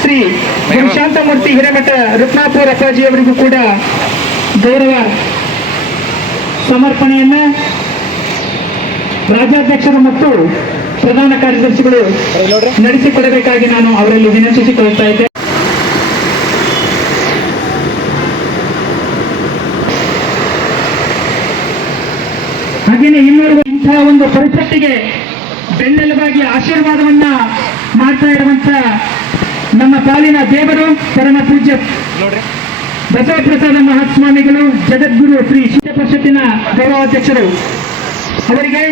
ಶ್ರೀ ಶಾಂತಮೂರ್ತಿ ಹಿರೇಮಠ ರತ್ನಾಪುರ ಅಪ್ಪಾಜಿ ಅವರಿಗೂ ಕೂಡ ಗೌರವ ಸಮರ್ಪಣೆಯನ್ನ ರಾಜ್ಯಾಧ್ಯಕ್ಷರು ಮತ್ತು ಪ್ರಧಾನ ಕಾರ್ಯದರ್ಶಿಗಳು ನಡೆಸಿಕೊಡಬೇಕಾಗಿ ನಾನು ಅವರಲ್ಲಿ ವಿನಂತಿಸಿಕೊಳ್ಳುತ್ತಾ ಇದ್ದೆ. ಹಾಗೆಯೇ ಇನ್ನೋರ್ವ ಇಂತಹ ಒಂದು ಪರಿಸ್ಥಿತಿಗೆ ಬೆನ್ನೆಲುಬಾಗಿ ಆಶೀರ್ವಾದವನ್ನ ಮಾಡ್ತಾ ಇರುವಂತ ನಮ್ಮ ಪಾಲಿನ ದೇವರು ಪರಮ ಪೂಜ್ಯ ಬಸವಪ್ರಸಾದ ಮಹಾಸ್ವಾಮಿಗಳು ಜಗದ್ಗುರು ಶ್ರೀ ಶಿಕ್ಷ ಪರಿಷತ್ತಿನ ಗೌರವಾಧ್ಯಕ್ಷರು. ಅವರಿಗೆ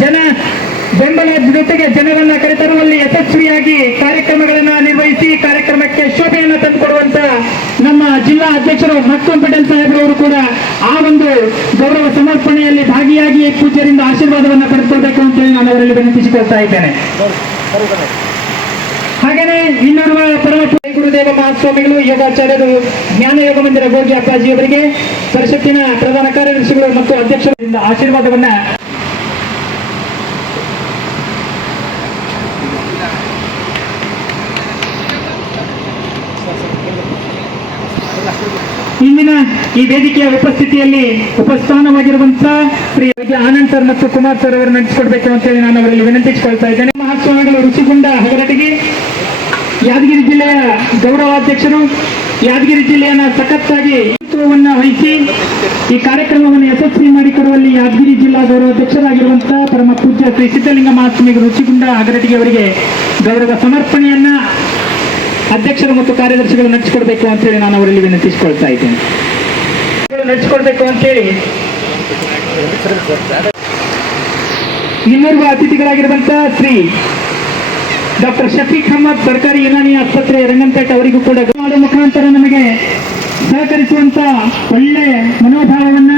ಜನ ಬೆಂಬಲ ಜೊತೆಗೆ ಜನರನ್ನ ಕರೆತರುವಲ್ಲಿ ಯಶಸ್ವಿಯಾಗಿ ಕಾರ್ಯಕ್ರಮಗಳನ್ನ ನಿರ್ವಹಿಸಿ ಕಾರ್ಯಕ್ರಮಕ್ಕೆ ಶೋಭೆಯನ್ನು ತಂದುಕೊಡುವಂತ ನಮ್ಮ ಜಿಲ್ಲಾ ಅಧ್ಯಕ್ಷರು ಮಕ್ಕಳು ಪಟೇಲ್ ಸಾಹೇಬ್ರವರು ಕೂಡ ಆ ಒಂದು ಗೌರವ ಸಮರ್ಪಣೆಯಲ್ಲಿ ಭಾಗಿಯಾಗಿ ಪೂಜ್ಯರಿಂದ ಆಶೀರ್ವಾದವನ್ನು ಪಡೆದುಕೊಳ್ಬೇಕು ಅಂತ ಹೇಳಿ ನಾನು ಅವರಲ್ಲಿ ವಿನಂತಿಸಿಕೊಳ್ತಾ ಇದ್ದೇನೆ. ಹಾಗೇನೆ ಇನ್ನೋರ್ವ ಪೂಜ್ಯ ಗುರುದೇವ ಮಹಾಸ್ವಾಮಿಗಳು, ಯೋಗಾಚಾರ್ಯರು ಜ್ಞಾನ ಯೋಗ ಮಂದಿರ ಗೋಜಿ ಅಪ್ಪಾಜಿ ಅವರಿಗೆ ಪರಿಷತ್ತಿನ ಪ್ರಧಾನ ಕಾರ್ಯದರ್ಶಿಗಳು ಮತ್ತು ಅಧ್ಯಕ್ಷರಿಂದ ಆಶೀರ್ವಾದವನ್ನ ಇಂದಿನ ಈ ವೇದಿಕೆಯ ಉಪಸ್ಥಿತಿಯಲ್ಲಿ ಉಪಸ್ಥಾನವಾಗಿರುವಂತಹ ಶ್ರೀ ಆನಂದ್ ಸರ್ ಮತ್ತು ಕುಮಾರ್ ಸರ್ ಅವರು ನಡೆಸಿಕೊಡ್ಬೇಕು ಅಂತ ಹೇಳಿ ನಾನು ಅವರಲ್ಲಿ ವಿನಂತಿಸಿಕೊಳ್ತಾ ಇದ್ದೇನೆ. ಮಹಾಸ್ವಾಮಿಗಳು ರುಚಿಕೊಂಡ ಹಗರಟಿಗೆ ಯಾದಗಿರಿ ಜಿಲ್ಲೆಯ ಗೌರವಾಧ್ಯಕ್ಷರು ಯಾದಗಿರಿ ಜಿಲ್ಲೆಯನ್ನ ಸಖತ್ತಾಗಿ ವಹಿಸಿ ಈ ಕಾರ್ಯಕ್ರಮವನ್ನು ಯಶಸ್ವಿ ಮಾಡಿಕೊಡುವಲ್ಲಿ ಯಾದಗಿರಿ ಜಿಲ್ಲಾ ಗೌರವಾಧ್ಯಕ್ಷರಾಗಿರುವಂತಹ ಪರಮ ಪೂಜ್ಯ ಶ್ರೀ ಸಿದ್ದಲಿಂಗ ಮಹಾಸ್ವಾಮಿಗಳು ರುಚಿಗುಂಡ ಹಗರಟಿಗೆ ಅವರಿಗೆ ಗೌರವ ಸಮರ್ಪಣೆಯನ್ನ ಅಧ್ಯಕ್ಷರು ಮತ್ತು ಕಾರ್ಯದರ್ಶಿಗಳು ನಡೆಸಿಕೊಡ್ಬೇಕು ಅಂತ ಹೇಳಿ ನಾನು ಅವರಲ್ಲಿ ವಿನಂತಿಸಿಕೊಳ್ತಾ ಇದ್ದೇನೆ. ನಡೆಸಿಕೊಡ್ಬೇಕು ಅಂತ ಹೇಳಿ. ಇನ್ನೋರ್ವ ಅತಿಥಿಗಳಾಗಿರುವಂತಹ ಶ್ರೀ ಡಾಕ್ಟರ್ ಶಫೀಕ್ ಅಹಮದ್, ಸರ್ಕಾರಿ ಯುನಾನಿ ಆಸ್ಪತ್ರೆ ರಂಗಂಪೇಟೆ ಅವರಿಗೂ ಕೂಡ ಮಾಡುವ ಮುಖಾಂತರ ನಮಗೆ ಸಹಕರಿಸುವಂತ ಒಳ್ಳೆ ಮನೋಭಾವವನ್ನ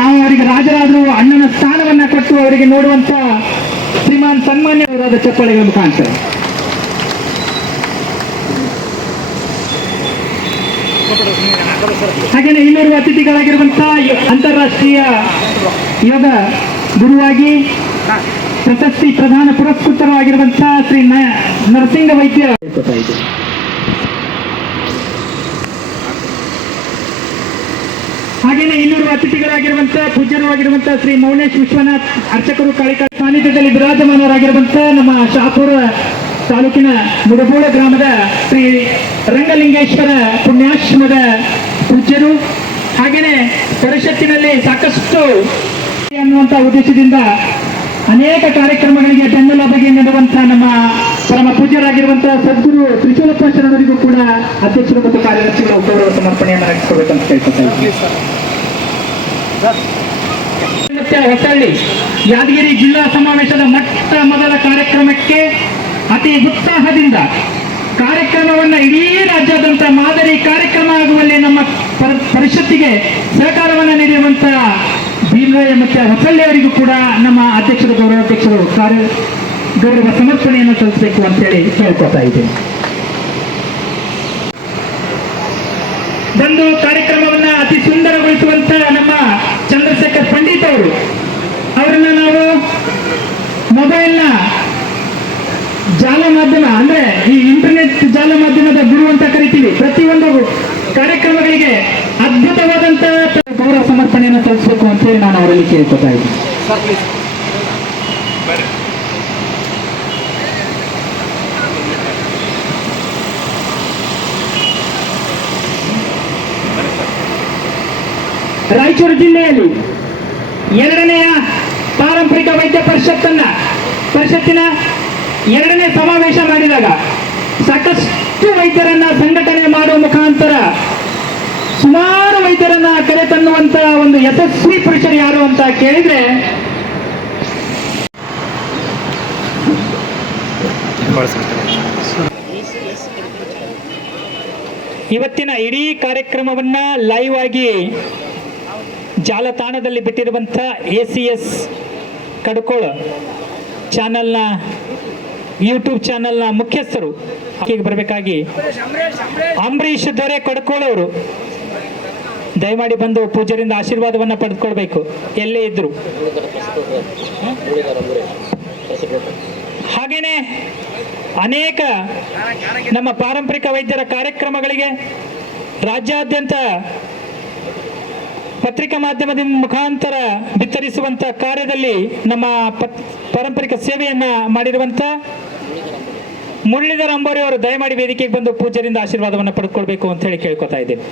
ನಾವು ಅವರಿಗೆ ರಾಜರಾದರೂ ಅಣ್ಣನ ಸ್ಥಾನವನ್ನ ಕೊಟ್ಟು ಅವರಿಗೆ ನೋಡುವಂತ ಶ್ರೀಮಾನ್ ಸನ್ಮಾನ್ಯರಾದ ಚಪ್ಪಾಳೆಗಳ ಮುಖಾಂತರ. ಹಾಗೇನೆ ಇಲ್ಲಿರುವ ಅತಿಥಿಗಳಾಗಿರುವಂತಹ ಅಂತಾರಾಷ್ಟ್ರೀಯ ಯೋಗ ಗುರುವಾಗಿ ಪ್ರಶಸ್ತಿ ಪ್ರಧಾನ ಪುರಸ್ಕೃತರಾಗಿರುವಂತಹ ಶ್ರೀ ನರಸಿಂಗ ವೈದ್ಯ. ಹಾಗೇನೆ ಇನ್ನೂರು ಅತಿಥಿಗಳಾಗಿರುವಂತಹ ಪೂಜ್ಯರಾಗಿರುವಂತಹ ಶ್ರೀ ಮೌನೇಶ್ ವಿಶ್ವನಾಥ್ ಅರ್ಚಕರು ಕಾಳಿಕಾ ಸಾನ್ನಿಧ್ಯದಲ್ಲಿ ವಿರಾಜಮಾನರಾಗಿರುವಂತಹ ನಮ್ಮ ಶಹಾಪುರ ತಾಲೂಕಿನ ಮುಡಬೋಳ ಗ್ರಾಮದ ಶ್ರೀ ರಂಗಲಿಂಗೇಶ್ವರ ಪುಣ್ಯಾಶ್ರಮದ ಪೂಜ್ಯರು. ಹಾಗೇನೆ ಪರಿಷತ್ತಿನಲ್ಲಿ ಸಾಕಷ್ಟು ಅನ್ನುವಂಥ ಉದ್ದೇಶದಿಂದ ಅನೇಕ ಕಾರ್ಯಕ್ರಮಗಳಿಗೆ ಬೆನ್ನೆಲುಬಾಗಿ ನೀಡುವಂತಹ ನಮ್ಮ ಪರಮ ಪೂಜ್ಯರಾಗಿರುವಂತಹ ಸದ್ಗುರು ತ್ರಿಶೂಲಪ್ಪ ಕೂಡ ಅಧ್ಯಕ್ಷರು ಮತ್ತು ಕಾರ್ಯದರ್ಶಿಗಳು ಗೌರವ ಸಮರ್ಪಣೆಯನ್ನು ನಡೆಸಿಕೊಳ್ಬೇಕಂತ ಕೇಳ್ಕೊತಾ ಇದ್ದೀನಿ. ಮತ್ತೆ ಹೊಸಳ್ಳಿ, ಯಾದಗಿರಿ ಜಿಲ್ಲಾ ಸಮಾವೇಶದ ಮೊಟ್ಟ ಮೊದಲ ಕಾರ್ಯಕ್ರಮಕ್ಕೆ ಅತಿ ಉತ್ಸಾಹದಿಂದ ಕಾರ್ಯಕ್ರಮವನ್ನ ಇಡೀ ರಾಜ್ಯಾದ್ಯಂತ ಮಾದರಿ ಕಾರ್ಯಕ್ರಮ ಆಗುವಲ್ಲಿ ನಮ್ಮ ಪರ- ಪರಿಷತ್ತಿಗೆ ಸಹಕಾರವನ್ನು ನೀಡಿರುವಂತಹ ಭೀಮರಾಯ ಮತ್ತೆ ಹೊಸಳ್ಳಿ ಕೂಡ ನಮ್ಮ ಅಧ್ಯಕ್ಷರು ಗೌರವಾಧ್ಯಕ್ಷರು ಕಾರ್ಯ, ಗೌರವ ಸಮರ್ಪಣೆಯನ್ನು ಸಲ್ಲಿಸಬೇಕು ಅಂತೇಳಿ ಕೇಳ್ಕೊತಾ ಇದ್ದೇನೆ. ಬಂದು ಕಾರ್ಯಕ್ರಮವನ್ನ ಅತಿ ಸುಂದರಗೊಳಿಸುವಂತ ನಮ್ಮ ಚಂದ್ರಶೇಖರ್ ಪಂಡಿತ್ ಅವರು, ಅವರನ್ನ ನಾವು ಮೊಬೈಲ್ನ ಜಾಲ ಮಾಧ್ಯಮ ಅಂದ್ರೆ ಈ ಇಂಟರ್ನೆಟ್ ಜಾಲ ಮಾಧ್ಯಮದ ಗುರು ಅಂತ ಕರಿತೀವಿ. ಪ್ರತಿಯೊಂದು ಕಾರ್ಯಕ್ರಮಗಳಿಗೆ ಅದ್ಭುತವಾದಂತ ಗೌರವ ಸಮರ್ಥನೆಯನ್ನು ಸಲ್ಲಿಸಬೇಕು ಅಂತ ಹೇಳಿ ನಾನು ಅವರಲ್ಲಿ ಕೇಳ್ಕೊತಾ ಇದ್ದೀನಿ. ರಾಯಚೂರು ಜಿಲ್ಲೆಯಲ್ಲಿ ಎರಡನೆಯ ಪಾರಂಪರಿಕ ವೈದ್ಯ ಪರಿಷತ್ತನ್ನ, ಪರಿಷತ್ತಿನ ಎರಡನೇ ಸಮಾವೇಶ ಮಾಡಿದಾಗ ಸಾಕಷ್ಟು ವೈದ್ಯರನ್ನ ಸಂಘಟನೆ ಮಾಡುವ ಮುಖಾಂತರ ಸುಮಾರು ವೈದ್ಯರನ್ನ ಕರೆತನ್ನುವಂತ ಒಂದು ಯಶಸ್ವಿ ಪುರುಷರು ಯಾರು ಅಂತ ಕೇಳಿದ್ರೆ ಇವತ್ತಿನ ಇಡೀ ಕಾರ್ಯಕ್ರಮವನ್ನ ಲೈವ್ ಆಗಿ ಜಾಲತಾಣದಲ್ಲಿ ಬಿಟ್ಟಿರುವಂಥ ಎ ಸಿ ಎಸ್ ಕಡ್ಕೋಳ ಚಾನಲ್ನ ಯೂಟ್ಯೂಬ್ನ ಮುಖ್ಯಸ್ಥರು ಬರಬೇಕಾಗಿ ಅಂಬರೀಶ್ ದೊರೆ ಕಡ್ಕೊಳ್ಳೋರು. ದಯಮಾಡಿ ಬಂದು ಪೂಜೆಯಿಂದ ಆಶೀರ್ವಾದವನ್ನ ಪಡೆದುಕೊಳ್ಬೇಕು. ಎಲ್ಲೇ ಇದ್ರು. ಹಾಗೇನೆ ಅನೇಕ ನಮ್ಮ ಪಾರಂಪರಿಕ ವೈದ್ಯರ ಕಾರ್ಯಕ್ರಮಗಳಿಗೆ ರಾಜ್ಯಾದ್ಯಂತ ಪತ್ರಿಕಾ ಮಾಧ್ಯಮದ ಮುಖಾಂತರ ಬಿತ್ತರಿಸುವಂತ ಕಾರ್ಯದಲ್ಲಿ ನಮ್ಮ ಪಾರಂಪರಿಕ ಸೇವೆಯನ್ನ ಮಾಡಿರುವಂಥ ಮುರಳೀಧರ ಅಂಬೋರಿ ಅವರು ದಯಮಾಡಿ ವೇದಿಕೆಗೆ ಬಂದು ಪೂಜ್ಯರಿಂದ ಆಶೀರ್ವಾದವನ್ನು ಪಡೆದುಕೊಳ್ಬೇಕು ಅಂತ ಹೇಳಿ ಕೇಳ್ಕೊತಾ ಇದ್ದೇನೆ.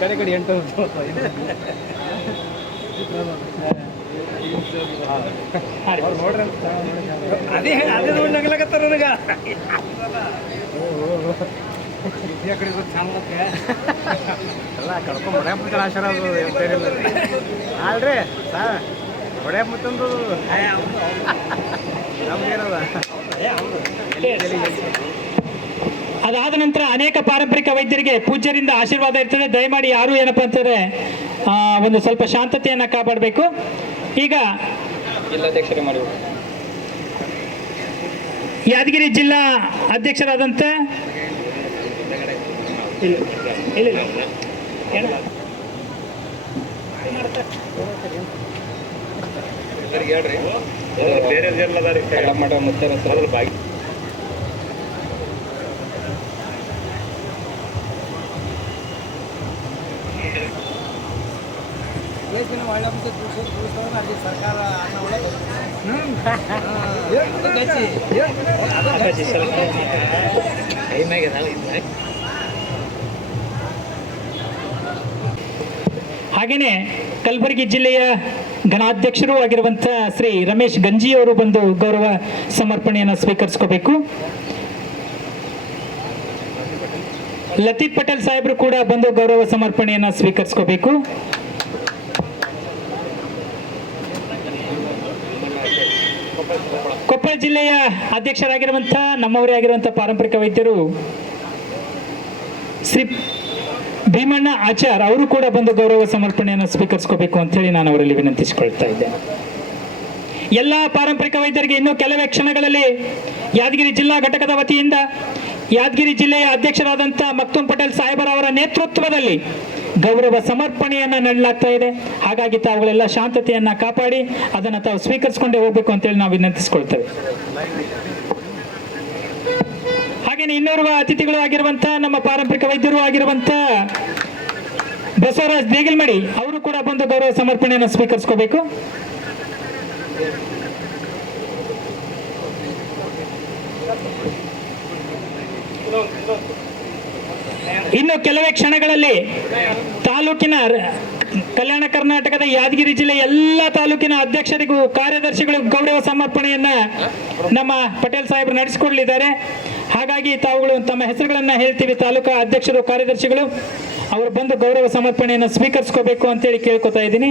ಕಡೆ ಕಡೆ ಎಂಟು ನೋಡ್ರಿ ಅದೇ ಅದೇ ನೋಡಿ ನಗಲಾಕತ್ತಾರ ನನಗ. ಕಡೆ ಎಲ್ಲ ಕಡ್ಕೊಂಡ್ ಹೊಡ್ಯಾಪುತ್ರ ಆಶೀರ್ವಾದ ಅಲ್ರಿ ಹೊಡೆ ಹೊಡ್ಯಾಪುತ್ತಂದು ನಮ್ಗೇನದ? ಅದಾದ ನಂತರ ಅನೇಕ ಪಾರಂಪರಿಕ ವೈದ್ಯರಿಗೆ ಪೂಜ್ಯರಿಂದ ಆಶೀರ್ವಾದ ಇರ್ತದೆ. ದಯಮಾಡಿ ಯಾರು ಏನಪ್ಪ ಅಂತಂದ್ರೆ ಆ, ಒಂದು ಸ್ವಲ್ಪ ಶಾಂತತೆಯನ್ನು ಕಾಪಾಡಬೇಕು. ಈಗ ಯಾದಗಿರಿ ಜಿಲ್ಲಾ ಅಧ್ಯಕ್ಷರಾದಂಥ ಬೇರೆ ಸರ್ಕಾರ. ಹಾಗೆಯೇ ಕಲಬುರಗಿ ಜಿಲ್ಲೆಯ ಘನಾಧ್ಯಕ್ಷರು ಆಗಿರುವಂಥ ಶ್ರೀ ರಮೇಶ್ ಗಂಜಿ ಅವರು ಬಂದು ಗೌರವ ಸಮರ್ಪಣೆಯನ್ನು ಸ್ವೀಕರಿಸ್ಕೋಬೇಕು. ಲತೀಫ್ ಪಟೇಲ್ ಸಾಹೇಬರು ಕೂಡ ಬಂದು ಗೌರವ ಸಮರ್ಪಣೆಯನ್ನು ಸ್ವೀಕರಿಸ್ಕೋಬೇಕು. ಕೊಪ್ಪಳ ಜಿಲ್ಲೆಯ ಅಧ್ಯಕ್ಷರಾಗಿರುವಂಥ ನಮ್ಮವರೇ ಆಗಿರುವಂಥ ಪಾರಂಪರಿಕ ವೈದ್ಯರು ಶ್ರೀ ಭೀಮಣ್ಣ ಆಚಾರ್ ಅವರು ಕೂಡ ಬಂದು ಗೌರವ ಸಮರ್ಪಣೆಯನ್ನು ಸ್ವೀಕರಿಸ್ಕೋಬೇಕು ಅಂತೇಳಿ ನಾನು ಅವರಲ್ಲಿ ವಿನಂತಿಸಿಕೊಳ್ತಾ ಇದ್ದೇನೆ. ಎಲ್ಲ ಪಾರಂಪರಿಕ ವೈದ್ಯರಿಗೆ ಇನ್ನೂ ಕೆಲವೇ ಕ್ಷಣಗಳಲ್ಲಿ ಯಾದಗಿರಿ ಜಿಲ್ಲಾ ಘಟಕದ ವತಿಯಿಂದ ಯಾದಗಿರಿ ಜಿಲ್ಲೆಯ ಅಧ್ಯಕ್ಷರಾದಂಥ ಮಕ್ತೂಮ್ ಪಟೇಲ್ ಸಾಹೇಬರವರ ನೇತೃತ್ವದಲ್ಲಿ ಗೌರವ ಸಮರ್ಪಣೆಯನ್ನು ನೀಡಲಾಗ್ತಾ ಇದೆ. ಹಾಗಾಗಿ ತಾವುಗಳೆಲ್ಲ ಶಾಂತತೆಯನ್ನು ಕಾಪಾಡಿ ಅದನ್ನು ತಾವು ಸ್ವೀಕರಿಸಿಕೊಂಡೇ ಹೋಗಬೇಕು ಅಂತೇಳಿ ನಾವು ವಿನಂತಿಸಿಕೊಳ್ತೇವೆ. ಹಾಗೆಯೇ ಇನ್ನೋರ್ವ ಅತಿಥಿಗಳು ಆಗಿರುವಂಥ ನಮ್ಮ ಪಾರಂಪರಿಕ ವೈದ್ಯರು ಆಗಿರುವಂತ ಬಸವರಾಜ್ ದೇಗಿಲ್ಮಡಿ, ಅವರು ಕೂಡ ಬಂದು ಗೌರವ ಸಮರ್ಪಣೆಯನ್ನು ಸ್ವೀಕರಿಸ್ಕೋಬೇಕು. ಇನ್ನು ಕೆಲವೇ ಕ್ಷಣಗಳಲ್ಲಿ ತಾಲೂಕಿನ ಕಲ್ಯಾಣ ಕರ್ನಾಟಕದ ಯಾದಗಿರಿ ಜಿಲ್ಲೆ ಎಲ್ಲ ತಾಲೂಕಿನ ಅಧ್ಯಕ್ಷರಿಗೂ ಕಾರ್ಯದರ್ಶಿಗಳು ಗೌರವ ಸಮರ್ಪಣೆಯನ್ನ ನಮ್ಮ ಪಟೇಲ್ ಸಾಹೇಬರು ನಡೆಸಿಕೊಡಲಿದ್ದಾರೆ. ಹಾಗಾಗಿ ತಾವುಗಳು ತಮ್ಮ ಹೆಸರುಗಳನ್ನ ಹೇಳ್ತೀವಿ, ತಾಲೂಕಾ ಅಧ್ಯಕ್ಷರು, ಕಾರ್ಯದರ್ಶಿಗಳು. ಅವರು ಬಂದು ಗೌರವ ಸಮರ್ಪಣೆಯನ್ನು ಸ್ವೀಕರಿಸ್ಕೋಬೇಕು ಅಂತೇಳಿ ಕೇಳ್ಕೊತಾ ಇದ್ದೀನಿ.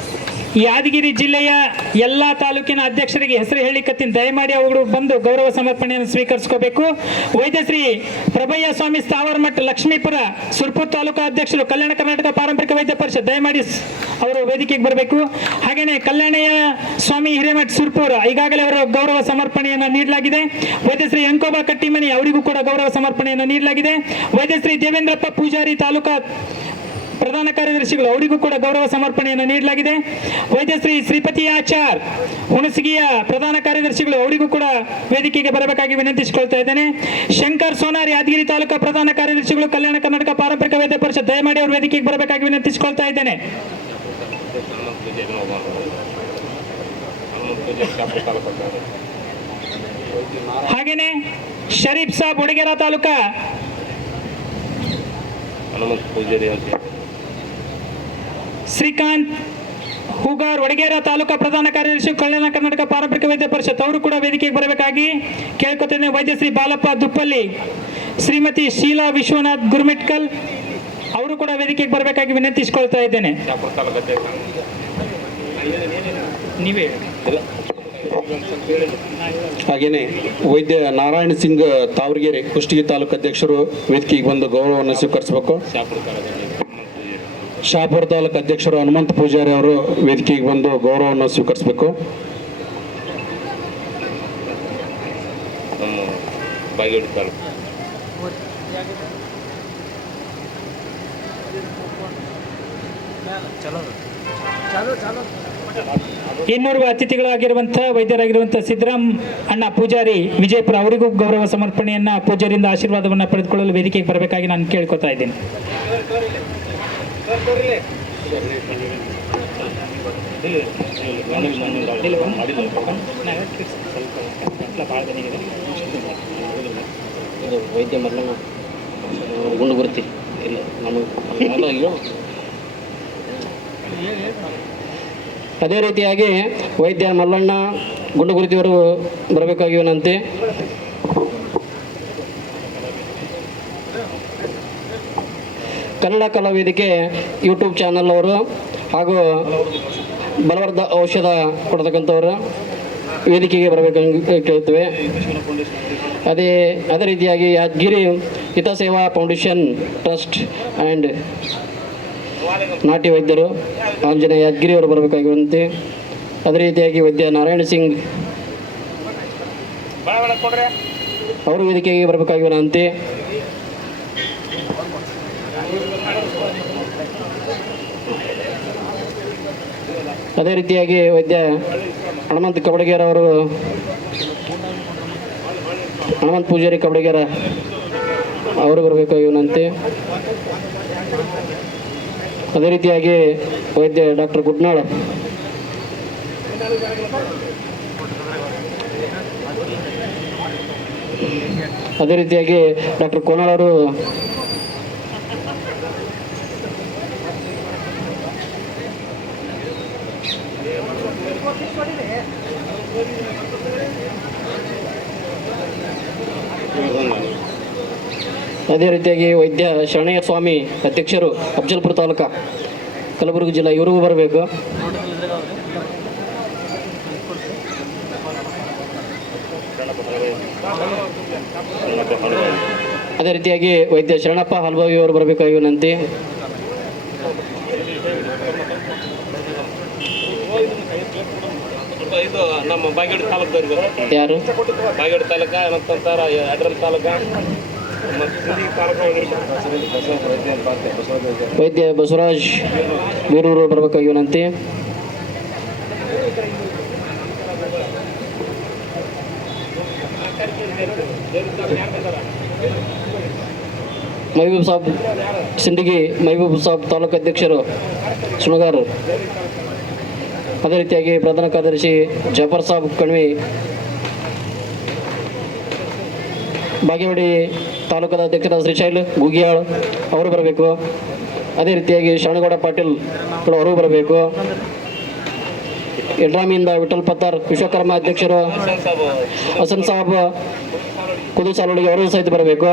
ಯಾದಗಿರಿ ಜಿಲ್ಲೆಯ ಎಲ್ಲ ತಾಲೂಕಿನ ಅಧ್ಯಕ್ಷರಿಗೆ ಹೆಸರು ಹೇಳಿಕತ್ತಿನ ದಯಮಾಡಿ ಅವರು ಬಂದು ಗೌರವ ಸಮರ್ಪಣೆಯನ್ನು ಸ್ವೀಕರಿಸ್ಕೋಬೇಕು. ವೈದ್ಯಶ್ರೀ ಪ್ರಭಯ್ಯ ಸ್ವಾಮಿ ಸ್ಥಾವರಮಠ, ಲಕ್ಷ್ಮೀಪುರ, ಸುರ್ಪುರ್ ತಾಲೂಕಾ ಅಧ್ಯಕ್ಷರು, ಕಲ್ಯಾಣ ಕರ್ನಾಟಕ ಪಾರಂಪರಿಕ ವೈದ್ಯ ಪರಿಷತ್, ದಯಮಾಡಿ ಅವರು ವೇದಿಕೆಗೆ ಬರಬೇಕು. ಹಾಗೆಯೇ ಕಲ್ಯಾಣಯ್ಯ ಸ್ವಾಮಿ ಹಿರೇಮಠ, ಸುರ್ಪುರ, ಈಗಾಗಲೇ ಅವರ ಗೌರವ ಸಮರ್ಪಣೆಯನ್ನು ನೀಡಲಾಗಿದೆ. ವೈದ್ಯಶ್ರೀ ಅಂಕೋಬಾ ಕಟ್ಟಿಮನಿ, ಅವರಿಗೂ ಕೂಡ ಗೌರವ ಸಮರ್ಪಣೆಯನ್ನು ನೀಡಲಾಗಿದೆ. ವೈದ್ಯಶ್ರೀ ದೇವೇಂದ್ರಪ್ಪ ಪೂಜಾರಿ ತಾಲೂಕಾ ಪ್ರಧಾನ ಕಾರ್ಯದರ್ಶಿಗಳು, ಅವರಿಗೂ ಕೂಡ ಗೌರವ ಸಮರ್ಪಣೆಯನ್ನು ನೀಡಲಾಗಿದೆ. ವೈದ್ಯಶ್ರೀ ಶ್ರೀಪತಿ ಆಚಾರ್, ಹುಣಸಗಿಯ ಪ್ರಧಾನ ಕಾರ್ಯದರ್ಶಿಗಳು, ಅವರಿಗೂ ಕೂಡ ವೇದಿಕೆಗೆ ಬರಬೇಕಾಗಿ ವಿನಂತಿಸಿಕೊಳ್ತಾ ಇದ್ದೇನೆ. ಶಂಕರ್ ಸೋನಾರ್, ಯಾದಗಿರಿ ತಾಲೂಕಾ ಪ್ರಧಾನ ಕಾರ್ಯದರ್ಶಿಗಳು, ಕಲ್ಯಾಣ ಕರ್ನಾಟಕ ಪಾರಂಪರಿಕ ವೈದ್ಯ ಪರಿಷತ್, ದಯಮಾಡಿ ಅವರು ವೇದಿಕೆಗೆ ಬರಬೇಕಾಗಿ ವಿನಂತಿಸಿಕೊಳ್ತಾ ಇದ್ದೇನೆ. ಹಾಗೇನೆ, ಶರೀಫ್ ಸಾಬ್, ಹುಡುಗೇರ ತಾಲೂಕಾ. ಶ್ರೀಕಾಂತ್ ಹೂಗಾರ್ ವಡಗೇರ ತಾಲೂಕಾ ಪ್ರಧಾನ ಕಾರ್ಯದರ್ಶಿ ಕಲ್ಯಾಣ ಕರ್ನಾಟಕ ಪಾರಂಪರಿಕ ವೈದ್ಯ ಪರಿಷತ್, ಅವರು ಕೂಡ ವೇದಿಕೆಗೆ ಬರಬೇಕಾಗಿ ಕೇಳ್ಕೊತೇನೆ ವೈದ್ಯ ಶ್ರೀ ಬಾಲಪ್ಪ ದುಪ್ಪಲ್ಲಿ ಶ್ರೀಮತಿ ಶೀಲಾ ವಿಶ್ವನಾಥ್ ಗುರುಮಿಟ್ಕಲ್, ಅವರು ಕೂಡ ವೇದಿಕೆಗೆ ಬರಬೇಕಾಗಿ ವಿನಂತಿಸಿಕೊಳ್ತಾ ಇದ್ದೇನೆ. ಹಾಗೇನೆ ನೀವೇ ವೈದ್ಯ ನಾರಾಯಣ ಸಿಂಗ್ ತಾವರಗೆರೆ, ಕುಷ್ಟಗಿ ತಾಲೂಕು ಅಧ್ಯಕ್ಷರು ವೇದಿಕೆಗೆ ಬಂದು ಗೌರವವನ್ನು ಸ್ವೀಕರಿಸಬೇಕು. ಶಾಪುರ ತಾಲೂಕು ಅಧ್ಯಕ್ಷರು ಹನುಮಂತ ಪೂಜಾರಿ ಅವರು ವೇದಿಕೆಗೆ ಬಂದು ಗೌರವವನ್ನು ಸ್ವೀಕರಿಸಬೇಕು. ಇನ್ನೋರ್ವ ಅತಿಥಿಗಳಾಗಿರುವಂತಹ ವೈದ್ಯರಾಗಿರುವಂತಹ ಸಿದ್ದರಾಮ್ ಅಣ್ಣ ಪೂಜಾರಿ ವಿಜಯಪುರ ಅವರಿಗೂ ಗೌರವ ಸಮರ್ಪಣೆಯನ್ನ ಪೂಜಾರಿಯಿಂದ ಆಶೀರ್ವಾದವನ್ನ ಪಡೆದುಕೊಳ್ಳಲು ವೇದಿಕೆಗೆ ಬರಬೇಕಾಗಿ ನಾನು ಕೇಳ್ಕೊತಾ ಇದ್ದೇನೆ. ಇದು ವೈದ್ಯ ಮಲ್ಲಣ್ಣ ಗುಂಡು ಬರ್ತಿ ಇಲ್ಲ ನಮಗೆ ಅದೇ ರೀತಿಯಾಗಿ ವೈದ್ಯ ಮಲ್ಲಣ್ಣ ಗುಂಡುಗುರುತಿಯವರು ಬರಬೇಕಾಗಿ ಕನ್ನಡ ಕಲಾ ವೇದಿಕೆ ಯೂಟ್ಯೂಬ್ ಚಾನಲ್ ಅವರು ಹಾಗೂ ಬಲವರ್ಧ ಔಷಧ ಕೊಡ್ತಕ್ಕಂಥವರು ವೇದಿಕೆಗೆ ಬರಬೇಕಂತ ಕೇಳ್ತೇವೆ. ಅದೇ ಅದೇ ರೀತಿಯಾಗಿ Yadgiri Hitaseva foundation trust and ನಾಟಿ ವೈದ್ಯರು ಆಂಜನೇಯ ಯಾದಗಿರಿ ಅವರು ಬರಬೇಕಾಗಿರುವಂತೆ. ಅದೇ ರೀತಿಯಾಗಿ ವೈದ್ಯ ನಾರಾಯಣ ಸಿಂಗ್ ಅವರು ವೇದಿಕೆಗೆ ಬರಬೇಕಾಗಿರುವಂತೆ. ಅದೇ ರೀತಿಯಾಗಿ ವೈದ್ಯ ಹನುಮಂತ ಕಬಡಗೇರ ಅವರು, ಹನುಮಂತ ಪೂಜಾರಿ ಕಬಡಗೇರ ಅವರು ಬರಬೇಕು ಇವನಂತೆ ಅದೇ ರೀತಿಯಾಗಿ ವೈದ್ಯ ಡಾಕ್ಟರ್ ಗುಡ್ನಾಳ. ಅದೇ ರೀತಿಯಾಗಿ ಡಾಕ್ಟರ್ ಕೋನಾಳ್ ಅವರು ಅದೇ ರೀತಿಯಾಗಿ ವೈದ್ಯ ಶರಣಯ್ಯ ಸ್ವಾಮಿ ಅಧ್ಯಕ್ಷರು ಅಫಜಲ್ಪುರ ತಾಲೂಕಾ ಕಲಬುರಗಿ ಜಿಲ್ಲಾ ಇವರಿಗೂ ಬರಬೇಕು. ಅದೇ ರೀತಿಯಾಗಿ ವೈದ್ಯ ಶರಣಪ್ಪ ಹಲ್ಬಾವಿ ಅವರು ಬರಬೇಕಾಗಿ ವಿನಂತಿ ನಮ್ಮ ಬಾಗೇವಾಡಿ ತಾಲೂಕ್ದವ್ರಿಗೆ ಯಾರು? ಬಾಗೇವಾಡಿ ತಾಲೂಕ ಮತ್ತಂತಾರ ಅಡ್ರಲ್ ತಾಲೂಕ ವೈದ್ಯ ಬಸವರಾಜ್ ಬೀರೂರು ಬರ್ಬೇಕಾಗಿ ವಿನಂತಿ. ಮಹಬೂಬ್ ಸಾಬ್ ಸಿಂಡಿಗಿ ಮಹಬೂಬ್ ಸಾಬ್ ತಾಲೂಕು ಅಧ್ಯಕ್ಷರು ಸುಣಗಾರ್. ಅದೇ ರೀತಿಯಾಗಿ ಪ್ರಧಾನ ಕಾರ್ಯದರ್ಶಿ ಜಫರ್ ಸಾಬ್ ಕಣ್ವಿ, ಬಾಗೇವಾಡಿ ತಾಲೂಕದ ಅಧ್ಯಕ್ಷರಾದ ಶ್ರೀಶೈಲ್ ಗುಗಿಯಾಳ್ ಅವರು ಬರಬೇಕು. ಅದೇ ರೀತಿಯಾಗಿ ಶರಣಗೌಡ ಪಾಟೀಲ್ ಕೂಡ ಅವರು ಬರಬೇಕು. ಎಡ್ರಾಮಿಯಿಂದ ವಿಠಲ್ ಪತ್ತಾರ್, ವಿಶ್ವಕರ್ಮ ಅಧ್ಯಕ್ಷರು, ಹಸನ್ ಸಾಬ್, ಕುದು ಸಾಲುಡಿಗೆ ಅವರು ಸಹಿತ ಬರಬೇಕು.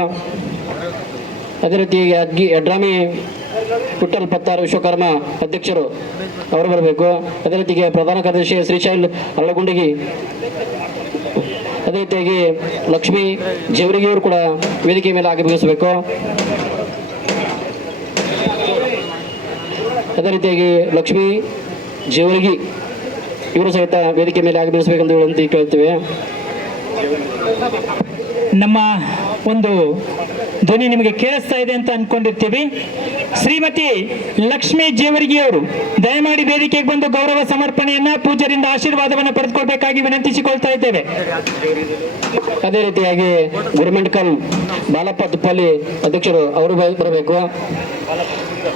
ಅದೇ ರೀತಿಯಾಗಿ ಅದ್ಗಿ ಯಡ್ರಾಮಿ ವಿಠಲ್ ಪತ್ತಾರ್ ವಿಶ್ವಕರ್ಮ ಅಧ್ಯಕ್ಷರು ಅವರು ಬರಬೇಕು. ಅದೇ ರೀತಿಗೆ ಪ್ರಧಾನ ಕಾರ್ಯದರ್ಶಿ ಶ್ರೀಶೈಲ್ ಅರಳಗುಂಡಿಗಿ, ಅದೇ ರೀತಿಯಾಗಿ ಲಕ್ಷ್ಮಿ ಜೇವರಿಗಿಯವರು ಕೂಡ ವೇದಿಕೆ ಮೇಲೆ ಆಗಮಿಸಬೇಕು. ಅದೇ ರೀತಿಯಾಗಿ ಲಕ್ಷ್ಮಿ ಜೇವರಿಗಿ, ಇವರು ಸಹಿತ ವೇದಿಕೆ ಮೇಲೆ ಆಗಮಿಸಬೇಕೆಂದು ಹೇಳುವಂತ ಕೇಳ್ತೇವೆ ನಮ್ಮ ಒಂದು ಧ್ವನಿ ನಿಮಗೆ ಕೇಳಿಸ್ತಾ ಇದೆ ಅಂತ ಅನ್ಕೊಂಡಿರ್ತೀವಿ. ಶ್ರೀಮತಿ ಲಕ್ಷ್ಮೀ ಜೇವರ್ಗಿಯವರು, ದಯಮಾಡಿ ವೇದಿಕೆಗೆ ಬಂದು ಗೌರವ ಸಮರ್ಪಣೆಯನ್ನ ಪೂಜರಿಂದ ಆಶೀರ್ವಾದವನ್ನು ಪಡೆದುಕೊಳ್ಬೇಕಾಗಿ ವಿನಂತಿಸಿಕೊಳ್ತಾ ಇದ್ದೇವೆ. ಅದೇ ರೀತಿಯಾಗಿ ಗುರುಮೆಂಟ್ಕಲ್ ಬಾಲಪ್ಪ ತುಪ್ಪಲ್ಲಿ ಅಧ್ಯಕ್ಷರು ಅವರು ಬರಬೇಕು.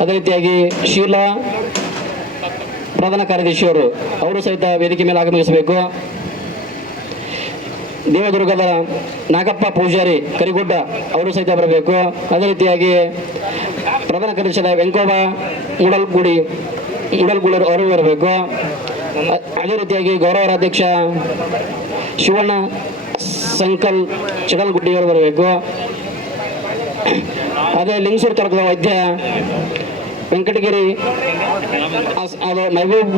ಅದೇ ರೀತಿಯಾಗಿ ಶೀಲಾ ಪ್ರಧಾನ ಕಾರ್ಯದರ್ಶಿಯವರು ಅವರು ಸಹಿತ ವೇದಿಕೆ ಮೇಲೆ ಆಗಮಿಸಬೇಕು. ದೇವದುರ್ಗದ ನಾಗಪ್ಪ ಪೂಜಾರಿ ಕರಿಗುಡ್ಡ ಅವರು ಸಹಿತ ಬರಬೇಕು. ಅದೇ ರೀತಿಯಾಗಿ ಪ್ರಧಾನ ಕಮಿಷನ ವೆಂಕೋಬ ಉಡಲ್ಗುಡಿ ಮೂಡಲ್ಗುಳರು ಅವರು ಬರಬೇಕು ಅದೇ ರೀತಿಯಾಗಿ ಗೌರವಾಧ್ಯಕ್ಷ ಶಿವಣ್ಣ ಸಂಕಲ್ ಚಿಡಲ್ಗುಡ್ಡಿಯವರು ಬರಬೇಕು ಅದೇ ಲಿಂಗಸೂರು ತಾಲೂಕದ ವೈದ್ಯ ವೆಂಕಟಗಿರಿ ಅದು ಮೆಹಬೂಬ್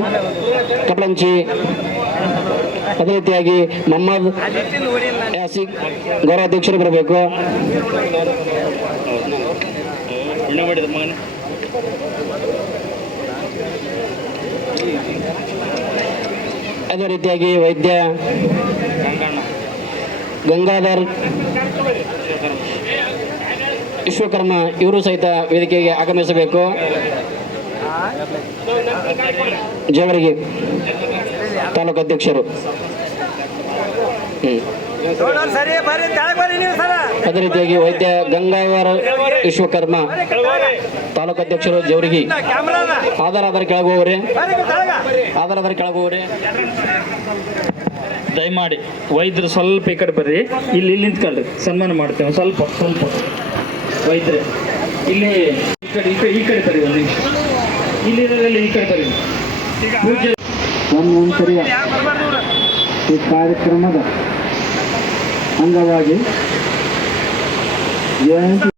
ಕಪಳಂಚಿ ಅದೇ ರೀತಿಯಾಗಿ ಮೊಹಮ್ಮದ್ ಯಾಸಿಕ್ ಗೌರವಾಧ್ಯಕ್ಷರು ಬರಬೇಕು. ಅದೇ ರೀತಿಯಾಗಿ ವೈದ್ಯ ಗಂಗಾಧರ್ ವಿಶ್ವಕರ್ಮ ಇವರು ಸಹಿತ ವೇದಿಕೆಗೆ ಆಗಮಿಸಬೇಕು. ಜವರಿಗೆ ತಾಲೂಕು ಅಧ್ಯಕ್ಷರು. ಹ್ಮ್. ಅದೇ ರೀತಿಯಾಗಿ ವೈದ್ಯ ಗಂಗಾವರ ವಿಶ್ವಕರ್ಮ ತಾಲೂಕು ಅಧ್ಯಕ್ಷರು ಜವರಿಗೆ. ಆಧಾರ ಆಧಾರ ಕೆಳಗುವವರೇ ಆಧಾರ ಆಧಾರ ಕೆಳಗುವವರೇ ದಯಮಾಡಿ ವೈದ್ಯರು ಸ್ವಲ್ಪ ಈ ಕಡೆ ಬರ್ರಿ. ಇಲ್ಲಿ ಇಲ್ಲಿ ನಿಂತ್ಕೊಳ್ರಿ. ಸನ್ಮಾನ ಮಾಡ್ತೇವೆ. ಸ್ವಲ್ಪ ಸ್ವಲ್ಪ. ವೈದ್ಯರು ಇಲ್ಲಿ ಈ ಕಡೆ ಈ ಕಡೆ ಈ ಕಡೆ ಬರ್ರಿ ಒಂದು ನಿಮಿಷ. ಇಲ್ಲಿರೋದ್ರಲ್ಲಿ ಈ ಕಡೆ ಬರ್ರಿ. ಪೂಜೆ ಈ ಕಾರ್ಯಕ್ರಮದ ಅಂಗವಾಗಿ Yeah.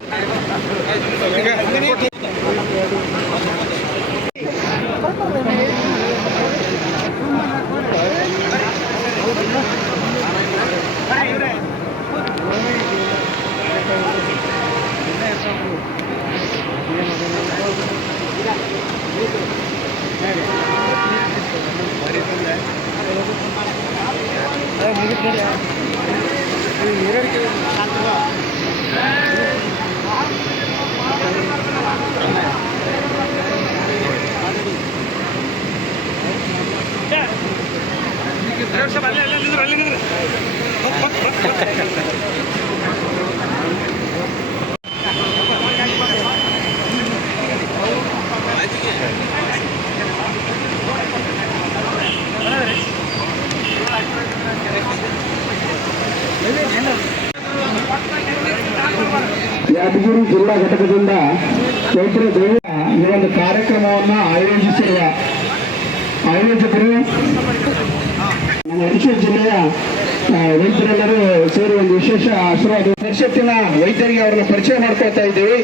ಆಶೀರ್ವಾದ ಪರಿಷತ್ತಿನ ವೈದ್ಯರಿಗೆ ಅವರನ್ನು ಪರಿಚಯ ಮಾಡ್ಕೊಳ್ತಾ ಇದ್ದೀವಿ.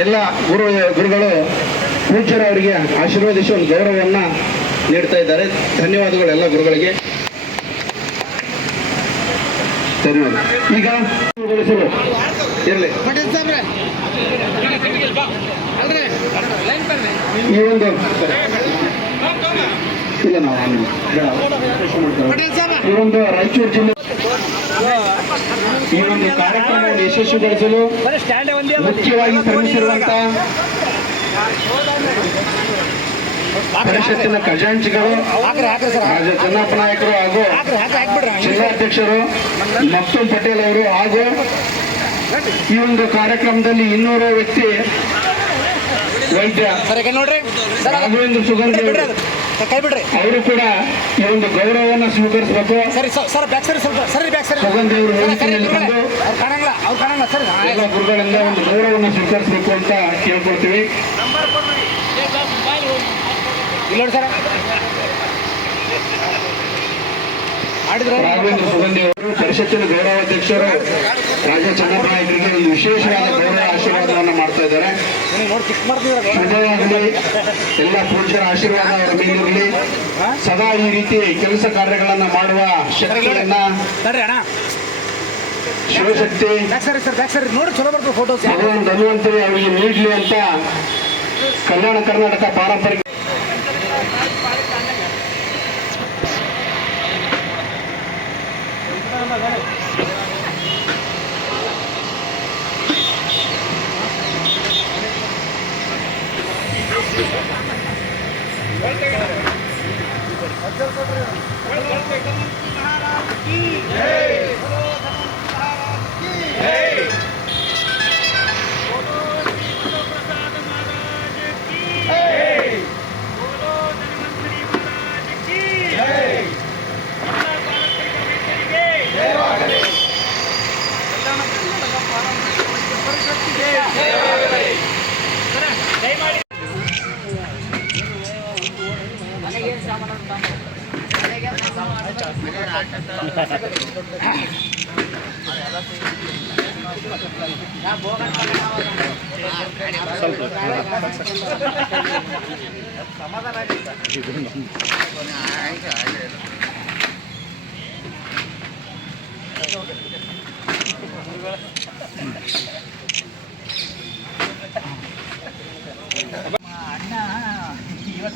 ಎಲ್ಲ ಗುರು ಗುರುಗಳು ಪೂಜ್ಯರವರಿಗೆ ಆಶೀರ್ವದಿಸುವ ಒಂದು ಗೌರವವನ್ನು ನೀಡ್ತಾ ಇದ್ದಾರೆ. ಧನ್ಯವಾದಗಳು ಎಲ್ಲ ಗುರುಗಳಿಗೆ. ಧನ್ಯವಾದ. ಈಗ ಇರಲಿ. ಈ ಒಂದು ಇಲ್ಲ ನಾವು. ಈ ಒಂದು ರಾಯಚೂರು ಜಿಲ್ಲೆ ಈ ಒಂದು ಕಾರ್ಯಕ್ರಮವನ್ನು ಯಶಸ್ವಿಗೊಳಿಸಲು ಮುಖ್ಯವಾಗಿ ಶ್ರಮಿಸಿರುವಂತ ಪರಿಷತ್ತಿನ ಖಜಾಂಚಿಗಳು ಚನ್ನಪ್ಪ ನಾಯಕರು ಹಾಗೂ ಜಿಲ್ಲಾಧ್ಯಕ್ಷರು ಮಕ್ತುಮ್ ಪಟೇಲ್ ಅವರು ಹಾಗೂ ಈ ಒಂದು ಕಾರ್ಯಕ್ರಮದಲ್ಲಿ ಇನ್ನೂರು ವ್ಯಕ್ತಿ ವೈದ್ಯ ರಾಘವೇಂದ್ರ ಸುಗಂಧಿ ಕೈ ಬಿಡ್ರಿ. ಅವರು ಕೂಡ ಈ ಒಂದು ಗೌರವವನ್ನು ಸ್ವೀಕರಿಸಬೇಕು. ಸರಿ ಸರ್ ಬ್ಯಾಕ್ ಸರಿ ಸ್ವಲ್ಪ ಸರಿ ಬ್ಯಾಕ್ ಸರಿ ಸುಗಂಧಿ ಅವರು ಸರ್, ಸರಿ ವೇದಿಕೆಯಲ್ಲಿ ಗುರುಗಳೇ. ಬಂದು ಕಾಣಂಗಿಲ್ಲ ಅವ್ರು ಕಾಣಂಗಿಲ್ಲ ಸರಿ. ಎಲ್ಲ ಗುರುಗಳಿಂದ ಒಂದು ಗೌರವವನ್ನು ಸ್ವೀಕರಿಸಬೇಕು ಅಂತ ಕೇಳ್ಕೊಳ್ತೀವಿ. ಇಲ್ಲ ಸರ್. ಮಾಡಿದ್ರು. ರಾಘವೇಂದ್ರ ಸುಗಂಧಿ ಅವರು ಪರಿಷತ್ತಿನ ಗೌರವಾಧ್ಯಕ್ಷರು ರಾಜ ಚನ್ನಪ್ಪ ಅವರಿಗೆ ಒಂದು ವಿಶೇಷವಾದ ಗೌರವ ಆಶೀರ್ವಾದವನ್ನು ಮಾಡ್ತಾ ಇದ್ದಾರೆ. ಎಲ್ಲ ಪುರುಷರ ಆಶೀರ್ವಾದ ಅವರ ಮೇಲಿರಲಿ ಸದಾ ಈ ರೀತಿ ಕೆಲಸ ಕಾರ್ಯಗಳನ್ನು ಮಾಡುವ ಶಕ್ತಿಯನ್ನ ಶಿವಶಕ್ತಿ ಭಗವಾನ್ ಧನ್ವಂತರಿ ಅವರಿಗೆ ನೀಡಲಿ ಅಂತ ಕಲ್ಯಾಣ ಕರ್ನಾಟಕ ಪಾರಂಪರಿಕ Hey!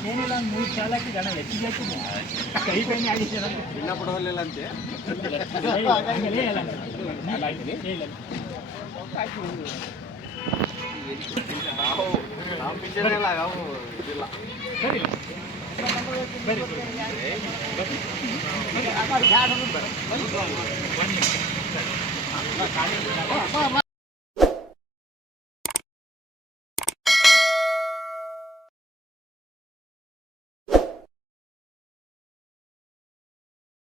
ಒಂದು ಮೂರು ಚಾಲಕ್ಕೆ ಜನ ಹೆಚ್ಚಿಗೆ ಹಾಕಿದ್ದೆ ಕೈ ಕೈ ಆಗಿದ್ದೀರ ಇಲ್ಲ ಬಿಡೋಲ್ಲ ಅಂತೆ? ನಾವು ಪಿಕ್ಚರ್ ಇಲ್ಲ ನಾವು ಇದಿಲ್ಲ.